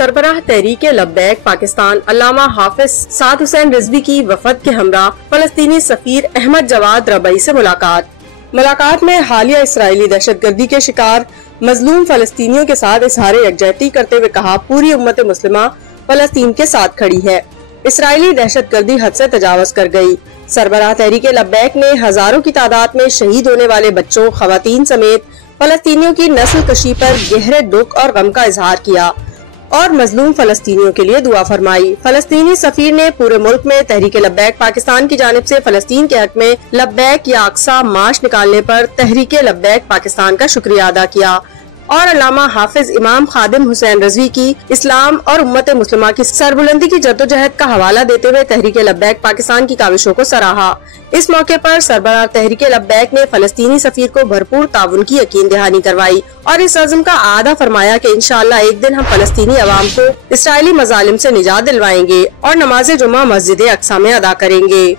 سربراہ تحریک لبیک پاکستان علامہ حافظ سعد حسین رضوی کی وفد کے ہمراہ فلسطینی سفیر احمد جواد ربیعی سے ملاقات میں حالیہ اسرائیلی دہشت گردی کے شکار مظلوم فلسطینیوں کے ساتھ اظہار یکجہتی کرتے ہوئے کہا، پوری امت مسلمہ فلسطین کے ساتھ کھڑی ہے، اسرائیلی دہشت گردی حد سے تجاوز کر گئی۔ سربراہ تحریک لبیک نے ہزاروں کی تعداد میں شہید ہونے والے بچوں، خواتین سمیت فلسطینیوں کی نسل کشی پر گہرے دکھ اور غم کا اظہار کیا اور مظلوم فلسطینیوں کے لیے دعا فرمائی۔ فلسطینی سفیر نے پورے ملک میں تحریک لبیک پاکستان کی جانب سے فلسطین کے حق میں لبیک یا اقصی مارچ نکالنے پر تحریک لبیک پاکستان کا شکریہ ادا کیا اور علامہ حافظ امام خادم حسین رضوی کی اسلام اور امت مسلمہ کی سربلندی کی جدوجہد کا حوالہ دیتے ہوئے تحریک لبیک پاکستان کی کاوشوں کو سراہا۔ اس موقع پر سربراہ تحریک لبیک نے فلسطینی سفیر کو بھرپور تعاون کی یقین دہانی کروائی اور اس عزم کا اعادہ فرمایا کہ انشاءاللہ ایک دن ہم فلسطینی عوام کو اسرائیلی مظالم سے نجات دلوائیں گے اور نماز جمعہ مسجد اقصی میں ادا کریں گے۔